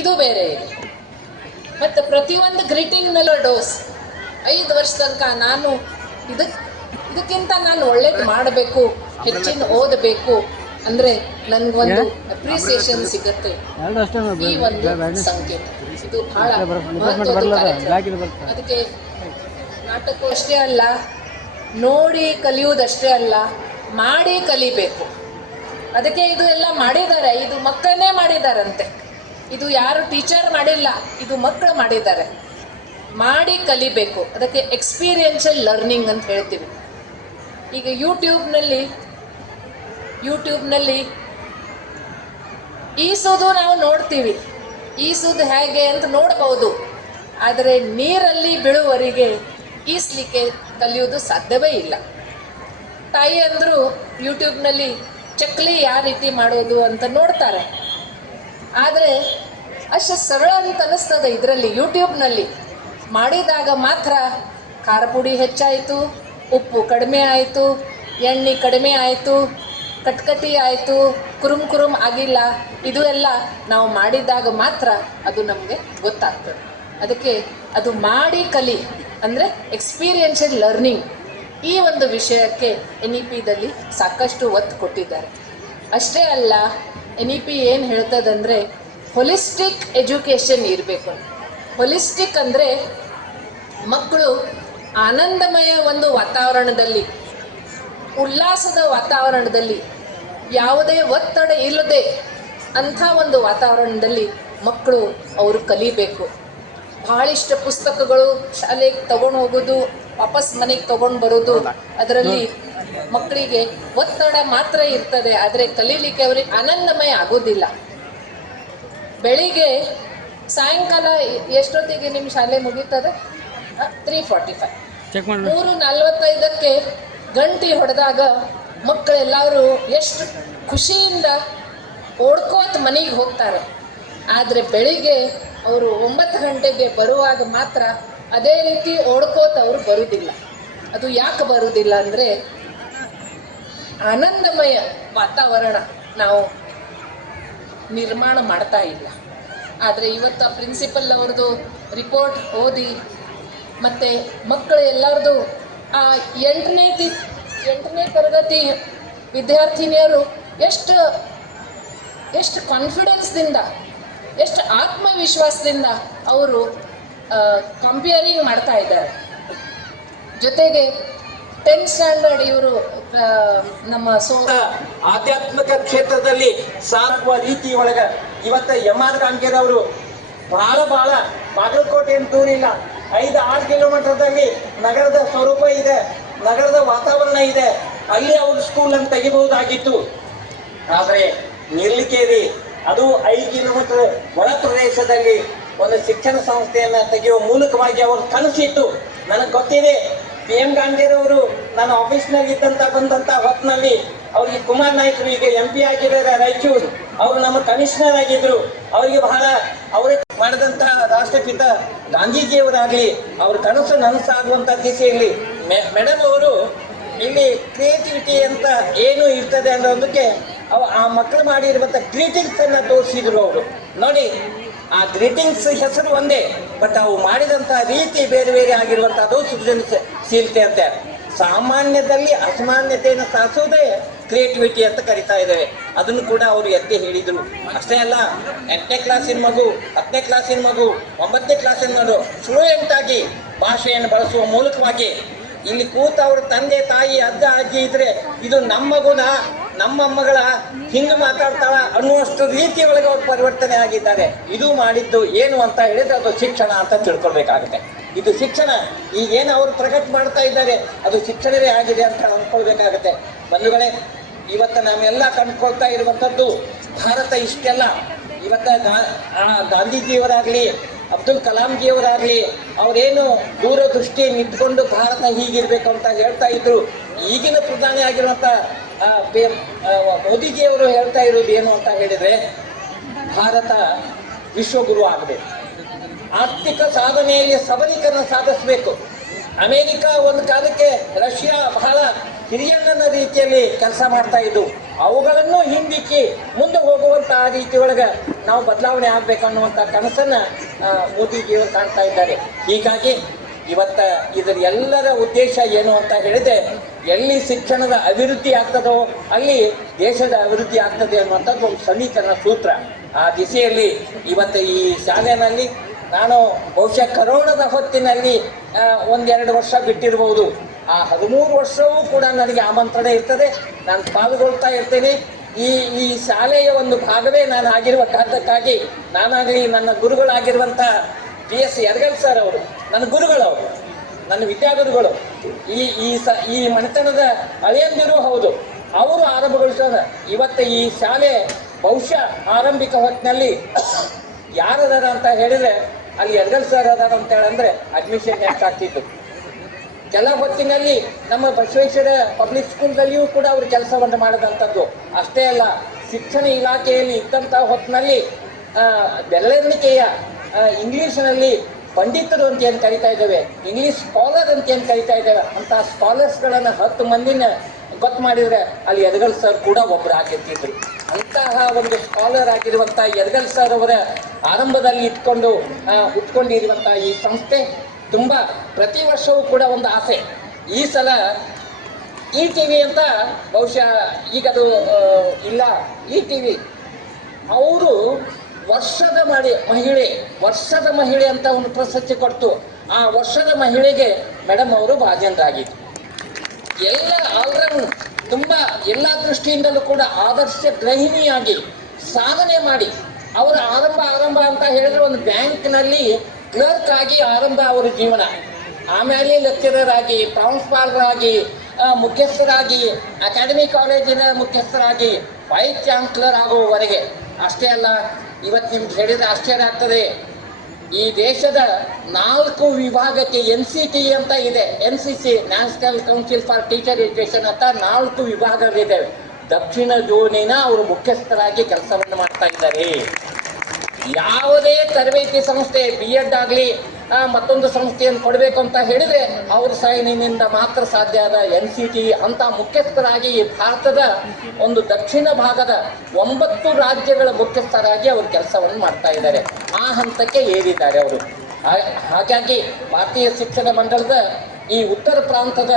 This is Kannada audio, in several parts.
ಇದು ಬೇರೆ ಇದೆ. ಮತ್ತು ಪ್ರತಿಯೊಂದು ಗ್ರೀಟಿಂಗ್ನಲ್ಲೂ ಡೋಸ್ 5 ವರ್ಷ ತನಕ ನಾನು ಇದಕ್ಕಿಂತ ನಾನು ಒಳ್ಳೇದು ಮಾಡಬೇಕು, ಹೆಚ್ಚಿನ ಓದಬೇಕು ಅಂದರೆ ನನಗೊಂದು ಅಪ್ರಿಸಿಯೇಷನ್ ಸಿಗುತ್ತೆ. ಈ ಒಂದು ಸಂಕೇತ ಇದು ಬಹಳ ಮಹತ್ವದ ಕಾರ್ಯಕ್ರಮ. ಅದಕ್ಕೆ ನಾಟಕ ಅಷ್ಟೇ ಅಲ್ಲ, ನೋಡಿ ಕಲಿಯುವುದಷ್ಟೇ ಅಲ್ಲ, ಮಾಡಿ ಕಲಿಬೇಕು. ಅದಕ್ಕೆ ಇದು ಎಲ್ಲ ಮಾಡಿದ್ದಾರೆ, ಇದು ಮಕ್ಕಳನ್ನೇ ಮಾಡಿದಾರಂತೆ. ಇದು ಯಾರು ಟೀಚರ್ ಮಾಡಿಲ್ಲ, ಇದು ಮಕ್ಕಳು ಮಾಡಿದ್ದಾರೆ. ಮಾಡಿ ಕಲಿಬೇಕು, ಅದಕ್ಕೆ ಎಕ್ಸ್ಪೀರಿಯನ್ಷಿಯಲ್ ಲರ್ನಿಂಗ್ ಅಂತ ಹೇಳ್ತೀವಿ. ಈಗ ಯೂಟ್ಯೂಬ್ನಲ್ಲಿ ಈಸೋದು ನಾವು ನೋಡ್ತೀವಿ, ಈಸೋದು ಹೇಗೆ ಅಂತ ನೋಡ್ಬೋದು. ಆದರೆ ನೀರಲ್ಲಿ ಬೀಳುವವರೆಗೆ ಈಸ್ಲಿಕ್ಕೆ ಕಲಿಯೋದು ಸಾಧ್ಯವೇ ಇಲ್ಲ. ತಾಯಿ ಅಂದರೂ ಯೂಟ್ಯೂಬ್ನಲ್ಲಿ ಚಕ್ಲಿ ಯಾವ ರೀತಿ ಮಾಡೋದು ಅಂತ ನೋಡ್ತಾರೆ. ಆದರೆ ಅಷ್ಟು ಸರಳ ಅಂತ ಅನ್ನಿಸ್ತದೆ. ಇದರಲ್ಲಿ ಯೂಟ್ಯೂಬ್ನಲ್ಲಿ ಮಾಡಿದಾಗ ಮಾತ್ರ ಖಾರ ಪುಡಿ ಹೆಚ್ಚಾಯಿತು, ಉಪ್ಪು ಕಡಿಮೆ ಆಯಿತು, ಎಣ್ಣೆ ಕಡಿಮೆ ಆಯಿತು, ಕಟ್ಕಟಿ ಆಯಿತು, ಕುರುಮ್ ಆಗಿಲ್ಲ, ಇದು ಎಲ್ಲ ನಾವು ಮಾಡಿದಾಗ ಮಾತ್ರ ಅದು ನಮಗೆ ಗೊತ್ತಾಗ್ತದೆ. ಅದಕ್ಕೆ ಅದು ಮಾಡಿ ಕಲಿ ಅಂದರೆ ಎಕ್ಸ್ಪೀರಿಯನ್ಷಿಯಲ್ ಲರ್ನಿಂಗ್. ಈ ಒಂದು ವಿಷಯಕ್ಕೆ NEPದಲ್ಲಿ ಸಾಕಷ್ಟು ಒತ್ತು ಕೊಟ್ಟಿದ್ದಾರೆ. ಅಷ್ಟೇ ಅಲ್ಲ, NEP ಏನು ಹೇಳ್ತದಂದರೆ ಹೊಲಿಸ್ಟಿಕ್ ಎಜುಕೇಷನ್ ಇರಬೇಕು. ಹೊಲಿಸ್ಟಿಕ್ ಅಂದರೆ ಮಕ್ಕಳು ಆನಂದಮಯ ಒಂದು ವಾತಾವರಣದಲ್ಲಿ, ಉಲ್ಲಾಸದ ವಾತಾವರಣದಲ್ಲಿ, ಯಾವುದೇ ಒತ್ತಡ ಇಲ್ಲದೆ ಅಂಥ ಒಂದು ವಾತಾವರಣದಲ್ಲಿ ಮಕ್ಕಳು ಅವರು ಕಲಿಬೇಕು. ಭಾಳಿಷ್ಟ ಪುಸ್ತಕಗಳು ಶಾಲೆಗೆ ತಗೊಂಡು ಹೋಗೋದು, ವಾಪಸ್ ಮನೆಗೆ ತಗೊಂಡು ಬರೋದು, ಅದರಲ್ಲಿ ಮಕ್ಕಳಿಗೆ ಒತ್ತಡ ಮಾತ್ರ ಇರ್ತದೆ. ಆದರೆ ಕಲೀಲಿಕ್ಕೆ ಅವ್ರಿಗೆ ಆನಂದಮಯ ಆಗೋದಿಲ್ಲ. ಬೆಳಿಗ್ಗೆ ಸಾಯಂಕಾಲ ಎಷ್ಟೊತ್ತಿಗೆ ನಿಮ್ಮ ಶಾಲೆ ಮುಗೀತದೆ? 3:45. 3:45ಕ್ಕೆ ಗಂಟೆ ಹೊಡೆದಾಗ ಮಕ್ಕಳೆಲ್ಲರೂ ಎಷ್ಟು ಖುಷಿಯಿಂದ ಓಡ್ಕೋತ ಮನೆಗೆ ಹೋಗ್ತಾರೆ. ಆದರೆ ಬೆಳಿಗ್ಗೆ ಅವರು 9 ಗಂಟೆಗೆ ಬರುವಾಗ ಮಾತ್ರ ಅದೇ ರೀತಿ ಓಡ್ಕೋತ ಅವರು ಬರುವುದಿಲ್ಲ. ಅದು ಯಾಕೆ ಬರುವುದಿಲ್ಲ ಅಂದರೆ ಆನಂದಮಯ ವಾತಾವರಣ ನಾವು ನಿರ್ಮಾಣ ಮಾಡ್ತಾ ಇಲ್ಲ. ಆದರೆ ಇವತ್ತು ಪ್ರಿನ್ಸಿಪಲ್ ಅವ್ರದ್ದು ರಿಪೋರ್ಟ್ ಓದಿ ಮತ್ತು ಮಕ್ಕಳು ಎಲ್ಲರದು 8ನೇ ತರಗತಿ ವಿದ್ಯಾರ್ಥಿನಿಯರು ಎಷ್ಟು ಕಾನ್ಫಿಡೆನ್ಸ್ದಿಂದ, ಎಷ್ಟು ಆತ್ಮವಿಶ್ವಾಸದಿಂದ ಅವರು ಕಂಪೇರಿಂಗ್ ಮಾಡ್ತಾ ಇದ್ದಾರೆ. ಜೊತೆಗೆ 10th ಸ್ಟ್ಯಾಂಡರ್ಡ್ ಇವರು ನಮ್ಮ ಆಧ್ಯಾತ್ಮಿಕ ಕ್ಷೇತ್ರದಲ್ಲಿ ಸಾಗುವ ರೀತಿ ಒಳಗ ಇವತ್ತು MR ಗಾಂಗೇರ್ ಅವರು ಬಹಳ ಬಾಗಲಕೋಟೆ ಏನು ದೂರಿಲ್ಲ, 5-6 ಕಿಲೋಮೀಟರ್ದಲ್ಲಿ ನಗರದ ಸ್ವರೂಪ ಇದೆ, ನಗರದ ವಾತಾವರಣ ಇದೆ, ಅಲ್ಲಿ ಅವ್ರ ಸ್ಕೂಲನ್ನು ತೆಗಿಬಹುದಾಗಿತ್ತು. ಆದರೆ ನಿರ್ಲಿಕೇರಿ ಅದು 5 ಕಿಲೋಮೀಟರ್ ಒಳ ಪ್ರದೇಶದಲ್ಲಿ ಒಂದು ಶಿಕ್ಷಣ ಸಂಸ್ಥೆಯನ್ನು ತೆಗೆಯುವ ಮೂಲಕವಾಗಿ ಅವ್ರ ಕನಸಿತ್ತು. ನನಗೆ ಗೊತ್ತಿದೆ, PM ಗಾಂಧೀರ್ ಅವರು ನಾನು ಆಫೀಸ್ನಲ್ಲಿ ಬಂದಂಥ ಹೊತ್ತಿನಲ್ಲಿ ಅವ್ರಿಗೆ ಕುಮಾರ್ ನಾಯ್ಕರು ಈಗ MP ಆಗಿದ್ದಾರೆ ರಾಯಚೂರು, ಅವರು ನಮ್ಮ ಕಮಿಷನರ್ ಆಗಿದ್ರು. ಅವರಿಗೆ ಬಹಳ ಅವರೇ ಮಾಡಿದಂತಹ ರಾಷ್ಟ್ರಪಿತ ಗಾಂಧೀಜಿಯವರಾಗಲಿ ಅವ್ರ ಕನಸು ನನಸಾಗುವಂಥ ದಿಸೆಯಲ್ಲಿ ಮೇಡಮ್ ಅವರು ಇಲ್ಲಿ ಕ್ರಿಯೇಟಿವಿಟಿ ಅಂತ ಏನು ಇರ್ತದೆ ಅನ್ನೋದಕ್ಕೆ ಆ ಮಕ್ಕಳು ಮಾಡಿರುವಂಥ ಗ್ರೀಟಿಂಗ್ಸನ್ನು ತೋರಿಸಿದ್ರು ಅವರು. ನೋಡಿ, ಆ ಗ್ರೀಟಿಂಗ್ಸ್ ಹೆಸರು ಒಂದೇ, ಬಟ್ ಅವು ಮಾಡಿದಂಥ ರೀತಿ ಬೇರೆ ಬೇರೆ ಆಗಿರುವಂಥದ್ದು ಸೃಜನಶೀಲತೆ ಅಂತ. ಸಾಮಾನ್ಯದಲ್ಲಿ ಅಸಾಮಾನ್ಯತೆಯನ್ನು ಸಾಧಿಸೋದೇ ಕ್ರಿಯೇಟಿವಿಟಿ ಅಂತ ಕರಿತಾ ಇದ್ದೇವೆ. ಅದನ್ನು ಕೂಡ ಅವರು ಎತ್ತಿ ಹೇಳಿದರು. ಅಷ್ಟೇ ಅಲ್ಲ, 8ನೇ ಕ್ಲಾಸಿನ ಮಗು, 10ನೇ ಕ್ಲಾಸಿನ ಮಗು, 9ನೇ ಕ್ಲಾಸಿನ ಮಗು ಫ್ಲೂಯೆಂಟ್ ಆಗಿ ಭಾಷೆಯನ್ನು ಬಳಸುವ ಮೂಲಕವಾಗಿ ಇಲ್ಲಿ ಕೂತ ಅವ್ರ ತಂದೆ ತಾಯಿ ಅಜ್ಜ ಅಜ್ಜಿ ಇದ್ರೆ ಇದು ನಮ್ಮ ಮಗುನ ನಮ್ಮ ಮಗಳ ಹಿಂಗೆ ಮಾತಾಡ್ತಾಳ ಅನ್ನುವಷ್ಟು ರೀತಿ ಒಳಗೆ ಅವ್ರು ಪರಿವರ್ತನೆ ಆಗಿದ್ದಾರೆ. ಇದು ಮಾಡಿದ್ದು ಏನು ಅಂತ ಹೇಳಿದ್ರೆ ಅದು ಶಿಕ್ಷಣ ಅಂತ ತಿಳ್ಕೊಳ್ಬೇಕಾಗುತ್ತೆ. ಇದು ಶಿಕ್ಷಣ. ಈಗೇನು ಅವರು ಪ್ರಕಟ ಮಾಡ್ತಾ ಇದ್ದಾರೆ ಅದು ಶಿಕ್ಷಣವೇ ಆಗಿದೆ ಅಂತ ಅಂದ್ಕೊಳ್ಬೇಕಾಗತ್ತೆ. ಬಂಧುಗಳೇ, ಇವತ್ತು ನಾವೆಲ್ಲ ಕಂಡುಕೊಳ್ತಾ ಇರುವಂಥದ್ದು ಭಾರತ ಇಷ್ಟೆಲ್ಲ ಗಾಂಧೀಜಿಯವರಾಗ್ಲಿ ಅಬ್ದುಲ್ ಕಲಾಂಜಿಯವರಾಗ್ಲಿ ಅವರೇನು ದೂರದೃಷ್ಟಿಯನ್ನು ಇಟ್ಕೊಂಡು ಭಾರತ ಹೀಗಿರ್ಬೇಕು ಅಂತ ಹೇಳ್ತಾ ಇದ್ರು. ಈಗಿನ ಪ್ರಧಾನಿ ಆಗಿರುವಂತ ಮೋದಿಜಿಯವರು ಹೇಳ್ತಾ ಇರೋದು ಏನು ಅಂತ ಹೇಳಿದ್ರೆ, ಭಾರತ ವಿಶ್ವಗುರು ಆಗಬೇಕು, ಆರ್ಥಿಕ ಸಾಧನೆಯಲ್ಲಿ ಸಬಲೀಕರಣ ಸಾಧಿಸಬೇಕು. ಅಮೆರಿಕ ಒಂದು ಕಾಲಕ್ಕೆ ರಷ್ಯಾ ಬಹಳ ಹಿರಿಯಣ್ಣನ ರೀತಿಯಲ್ಲಿ ಕೆಲಸ ಮಾಡ್ತಾ ಇದ್ದು, ಅವುಗಳನ್ನು ಹಿಂದಿಕ್ಕಿ ಮುಂದೆ ಹೋಗುವಂತ ಆ ರೀತಿ ಒಳಗೆ ನಾವು ಬದಲಾವಣೆ ಆಗ್ಬೇಕನ್ನುವಂಥ ಕನಸನ್ನ ಮೋದಿಜಿಯವರು ಕಾಣ್ತಾ ಇದ್ದಾರೆ. ಹೀಗಾಗಿ ಇವತ್ತ ಇದರ ಎಲ್ಲರ ಉದ್ದೇಶ ಏನು ಅಂತ ಹೇಳಿದ್ರೆ, ಎಲ್ಲಿ ಶಿಕ್ಷಣದ ಅಭಿವೃದ್ಧಿ ಆಗ್ತದೋ ಅಲ್ಲಿ ದೇಶದ ಅಭಿವೃದ್ಧಿ ಆಗ್ತದೆ ಅನ್ನುವಂಥದ್ದು ಒಂದು ಸಮೀಕರಣ ಸೂತ್ರ. ಆ ದಿಸೆಯಲ್ಲಿ ಇವತ್ತು ಈ ಶಾಲೆಯಲ್ಲಿ ನಾನು ಬಹುಶಃ ಕರೋನಾದ ಹೊತ್ತಿನಲ್ಲಿ 1-2 ವರ್ಷ ಬಿಟ್ಟಿರ್ಬೋದು. ಆ 13 ವರ್ಷವೂ ಕೂಡ ನನಗೆ ಆಮಂತ್ರಣ ಇರ್ತದೆ, ನಾನು ಪಾಲ್ಗೊಳ್ತಾ ಇರ್ತೇನೆ. ಈ ಶಾಲೆಯ ಒಂದು ಭಾಗವೇ ನಾನು ಆಗಿರುವ ಕಾರಣಕ್ಕಾಗಿ ನಾನಾಗಲಿ ನನ್ನ ಗುರುಗಳಾಗಿರುವಂಥ PS ಯರಗಲ್ ಸರ್ ಅವರು ನನ್ನ ಗುರುಗಳವರು, ನನ್ನ ವಿದ್ಯಾಗುರುಗಳು, ಈ ಮನೆತನದ ಅಳಿಯಂದಿರು ಹೌದು. ಅವರು ಆರಂಭಗೊಳಿಸೋದ ಇವತ್ತು ಈ ಶಾಲೆ ಬಹುಶಃ ಆರಂಭಿಕ ಹೊತ್ತಿನಲ್ಲಿ ಯಾರದಾರ ಅಂತ ಹೇಳಿದ್ರೆ ಅಲ್ಲಿ ಯರಗಲ್ ಸರ್ ಅದಾರ ಅಂತ ಹೇಳಂದ್ರೆ ಅಡ್ಮಿಷನ್ ಆಗ್ತಿತ್ತು. ಕೆಲ ಹೊತ್ತಿನಲ್ಲಿ ನಮ್ಮ ಬಸವೇಶ್ವರ ಪಬ್ಲಿಕ್ ಸ್ಕೂಲ್ನಲ್ಲಿಯೂ ಕೂಡ ಅವರು ಕೆಲಸವನ್ನು ಮಾಡಿದಂಥದ್ದು. ಅಷ್ಟೇ ಅಲ್ಲ, ಶಿಕ್ಷಣ ಇಲಾಖೆಯಲ್ಲಿ ಇದ್ದಂಥ ಹೊತ್ತಿನಲ್ಲಿ ಬೆರಳೆಣಿಕೆಯ ಇಂಗ್ಲೀಷ್ನಲ್ಲಿ ಪಂಡಿತರು ಅಂತ ಏನು ಕರಿತಾ ಇದ್ದೇವೆ, ಇಂಗ್ಲೀಷ್ ಸ್ಕಾಲರ್ ಅಂತ ಏನು ಕರಿತಾ ಇದ್ದೇವೆ, ಅಂತಹ ಸ್ಕಾಲರ್ಸ್ಗಳನ್ನು 10 ಮಂದಿನ ಗೊತ್ತು ಮಾಡಿದರೆ ಅಲ್ಲಿ ಯರಗಲ್ ಸರ್ ಕೂಡ ಒಬ್ಬರು ಆಗಿರ್ತಿದ್ರು. ಅಂತಹ ಒಂದು ಸ್ಕಾಲರ್ ಆಗಿರುವಂಥ ಯರಗಲ್ ಸರ್ ಅವರ ಆರಂಭದಲ್ಲಿ ಹುಟ್ಕೊಂಡಿರುವಂಥ ಈ ಸಂಸ್ಥೆ ತುಂಬ ಪ್ರತಿ ವರ್ಷವೂ ಕೂಡ ಒಂದು ಆಸೆ. ಈ ಸಲ ETV ಅಂತ ಬಹುಶಃ ಈಗದು ಇಲ್ಲ, ETV ಅವರು ವರ್ಷದ ಮಹಿಳೆ ಅಂತ ಒಂದು ಪ್ರಶಸ್ತಿ ಕೊಡ್ತು. ಆ ವರ್ಷದ ಮಹಿಳೆಗೆ ಮೇಡಮ್ ಅವರು ಭಾಜನರಾಗಿದ್ರು. ಎಲ್ಲ ಆಲ್ರೌಂಡ್ ತುಂಬ ಎಲ್ಲ ದೃಷ್ಟಿಯಿಂದಲೂ ಕೂಡ ಆದರ್ಶ ಗೃಹಿಣಿಯಾಗಿ ಸಾಧನೆ ಮಾಡಿ ಅವರ ಆರಂಭ ಅಂತ ಹೇಳಿದ್ರೆ ಒಂದು ಬ್ಯಾಂಕ್ನಲ್ಲಿ ಕ್ಲರ್ಕ್ ಆಗಿ ಆರಂಭ ಅವರ ಜೀವನ. ಆಮೇಲೆ ಲೆಕ್ಚರರ್ ಆಗಿ, ಪ್ರಾಂಶುಪಾಲರ್ ಆಗಿ, ಮುಖ್ಯಸ್ಥರಾಗಿ, ಅಕಾಡೆಮಿ ಕಾಲೇಜಿನ ಮುಖ್ಯಸ್ಥರಾಗಿ, ವೈಸ್ ಚಾನ್ಸಲರ್ ಆಗುವವರೆಗೆ. ಅಷ್ಟೇ ಅಲ್ಲ, ಇವತ್ತು ನಿಮ್ಗೆ ಹೇಳಿದ್ರೆ ಆಶ್ಚರ್ಯ ಆಗ್ತದೆ, ಈ ದೇಶದ 4 ವಿಭಾಗಕ್ಕೆ NCT ಅಂತ ಇದೆ, NCC national council for teacher education ಅಂತ 4 ವಿಭಾಗಗಳಿದ್ದಾವೆ. ದಕ್ಷಿಣ ಝೋನಿನ ಅವರು ಮುಖ್ಯಸ್ಥರಾಗಿ ಕೆಲಸವನ್ನು ಮಾಡ್ತಾ ಇದ್ದಾರೆ. ಯಾವುದೇ ತರಬೇತಿ ಸಂಸ್ಥೆ B.Ed ಆಗಲಿ ಮತ್ತೊಂದು ಸಂಸ್ಥೆಯನ್ನು ಕೊಡಬೇಕು ಅಂತ ಹೇಳಿದರೆ ಅವ್ರ ಸೈನಿನಿಂದ ಮಾತ್ರ ಸಾಧ್ಯ ಆದ NCT ಅಂತ ಮುಖ್ಯಸ್ಥರಾಗಿ ಭಾರತದ ಒಂದು ದಕ್ಷಿಣ ಭಾಗದ 9 ರಾಜ್ಯಗಳ ಮುಖ್ಯಸ್ಥರಾಗಿ ಅವರು ಕೆಲಸವನ್ನು ಮಾಡ್ತಾ ಇದ್ದಾರೆ. ಆ ಹಂತಕ್ಕೆ ಏರಿದ್ದಾರೆ ಅವರು. ಹಾಗಾಗಿ ಭಾರತೀಯ ಶಿಕ್ಷಣ ಮಂಡಳದ ಈ ಉತ್ತರ ಪ್ರಾಂತದ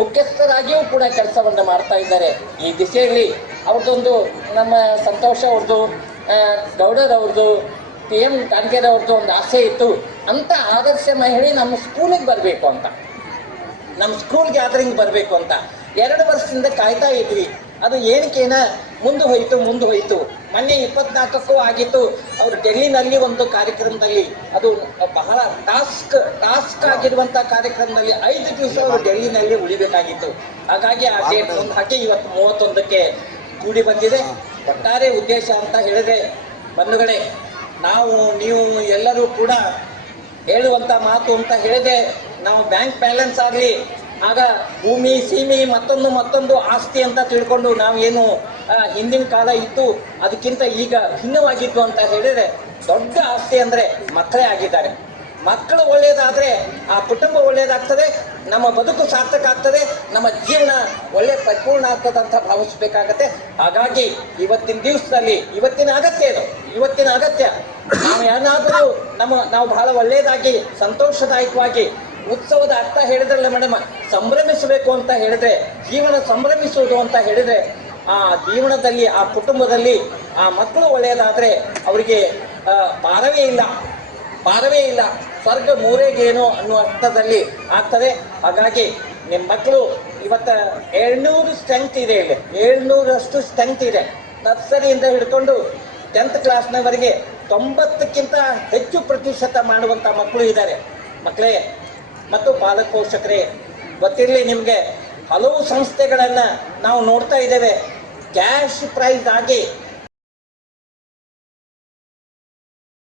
ಮುಖ್ಯಸ್ಥರಾಗಿಯೂ ಕೂಡ ಕೆಲಸವನ್ನು ಮಾಡ್ತಾ ಇದ್ದಾರೆ. ಈ ದಿಸೆಯಲ್ಲಿ ಅವ್ರದ್ದೊಂದು ನಮ್ಮ ಸಂತೋಷ ಅವ್ರದ್ದು, ಗೌಡರ್ ಅವ್ರದ್ದು, PM ಗಾಂಧೀರ್ ಅವ್ರದ್ದು ಒಂದು ಆಸೆ ಇತ್ತು, ಅಂತ ಆದರ್ಶ ಮಹಿಳೆ ನಮ್ಮ ಸ್ಕೂಲಿಗೆ ಬರಬೇಕು ಅಂತ, ನಮ್ಮ ಸ್ಕೂಲ್ ಗ್ಯಾದರಿಂಗ್ ಬರಬೇಕು ಅಂತ 2 ವರ್ಷದಿಂದ ಕಾಯ್ತಾ ಇದ್ವಿ. ಅದು ಏನಕ್ಕೇನ ಮುಂದೆ ಹೋಯಿತು. ಮೊನ್ನೆ 24ಕ್ಕೂ ಆಗಿತ್ತು. ಅವರು ಡೆಲ್ಲಿನಲ್ಲಿ ಒಂದು ಕಾರ್ಯಕ್ರಮದಲ್ಲಿ, ಅದು ಬಹಳ ಟಾಸ್ಕ್ ಆಗಿರುವಂಥ ಕಾರ್ಯಕ್ರಮದಲ್ಲಿ 5 ದಿವಸ ಅವರು ಡೆಲ್ಲಿನಲ್ಲಿ ಉಳಿಬೇಕಾಗಿತ್ತು. ಹಾಗಾಗಿ ಆ ಡೇಟ್ ಒಂದು ಹಾಕಿ ಇವತ್ತು 31ಕ್ಕೆ ಕೂಡಿ ಬಂದಿದೆ. ಒಟ್ಟಾರೆ ಉದ್ದೇಶ ಅಂತ ಹೇಳಿದ್ರೆ ಬಂಧುಗಳೇ, ನೀವು ಎಲ್ಲರೂ ಕೂಡ ಹೇಳುವಂಥ ಮಾತು ಅಂತ ಹೇಳಿದ್ರೆ, ನಾವು ಬ್ಯಾಂಕ್ ಬ್ಯಾಲೆನ್ಸ್ ಆಗಲಿ, ಆಗ ಭೂಮಿ ಸೀಮೆ ಮತ್ತೊಂದು ಆಸ್ತಿ ಅಂತ ತಿಳ್ಕೊಂಡು ನಾವೇನು ಹಿಂದಿನ ಕಾಲ ಇತ್ತು ಅದಕ್ಕಿಂತ ಈಗ ಭಿನ್ನವಾಗಿತ್ತು ಅಂತ ಹೇಳಿದರೆ, ದೊಡ್ಡ ಆಸ್ತಿ ಅಂದರೆ ಮಕ್ಕಳೇ ಆಗಿದ್ದಾರೆ. ಮಕ್ಕಳು ಒಳ್ಳೆಯದಾದರೆ ಆ ಕುಟುಂಬ ಒಳ್ಳೆಯದಾಗ್ತದೆ, ನಮ್ಮ ಬದುಕು ಸಾರ್ಥಕ ಆಗ್ತದೆ, ನಮ್ಮ ಜೀವನ ಒಳ್ಳೆ ಪರಿಪೂರ್ಣ ಆಗ್ತದೆ ಅಂತ ಭಾವಿಸ್ಬೇಕಾಗತ್ತೆ. ಹಾಗಾಗಿ ಇವತ್ತಿನ ದಿವಸದಲ್ಲಿ ಇವತ್ತಿನ ಅಗತ್ಯ ನಾವು ಏನಾದರೂ ನಾವು ಬಹಳ ಒಳ್ಳೆಯದಾಗಿ ಸಂತೋಷದಾಯಕವಾಗಿ ಉತ್ಸವದ ಅರ್ಥ ಹೇಳಿದ್ರಲ್ಲ ಮೇಡಮ್, ಸಂಭ್ರಮಿಸಬೇಕು ಅಂತ ಹೇಳಿದ್ರೆ, ಜೀವನ ಸಂಭ್ರಮಿಸುವುದು ಅಂತ ಹೇಳಿದ್ರೆ, ಆ ಜೀವನದಲ್ಲಿ ಆ ಕುಟುಂಬದಲ್ಲಿ ಆ ಮಕ್ಕಳು ಒಳ್ಳೆಯದಾದರೆ ಅವರಿಗೆ ಭಾರವೇ ಇಲ್ಲ, ಸ್ವರ್ಗ ಮೂರೇಗೇನು ಅನ್ನುವ ಅರ್ಥದಲ್ಲಿ ಆಗ್ತದೆ. ಹಾಗಾಗಿ ನಿಮ್ಮ ಮಕ್ಕಳು ಇವತ್ತು 700 ಸ್ಟ್ರೆಂತ್ ಇದೆ, ಇಲ್ಲಿ 700ರಷ್ಟು ಸ್ಟ್ರೆಂತ್ ಇದೆ. ನರ್ಸರಿಯಿಂದ ಹಿಡ್ಕೊಂಡು 10th ಕ್ಲಾಸ್ನವರೆಗೆ 90ಕ್ಕಿಂತ ಹೆಚ್ಚು ಪ್ರತಿಶತ ಮಾಡುವಂಥ ಮಕ್ಕಳು ಇದ್ದಾರೆ. ಮಕ್ಕಳೇ ಮತ್ತು ಪಾಲಕ ಪೋಷಕರೇ, ಗೊತ್ತಿರಲಿ ನಿಮಗೆ, ಹಲವು ಸಂಸ್ಥೆಗಳನ್ನು ನಾವು ನೋಡ್ತಾ ಇದ್ದೇವೆ. ಕ್ಯಾಶ್ ಪ್ರೈಸ್ ಆಗಿ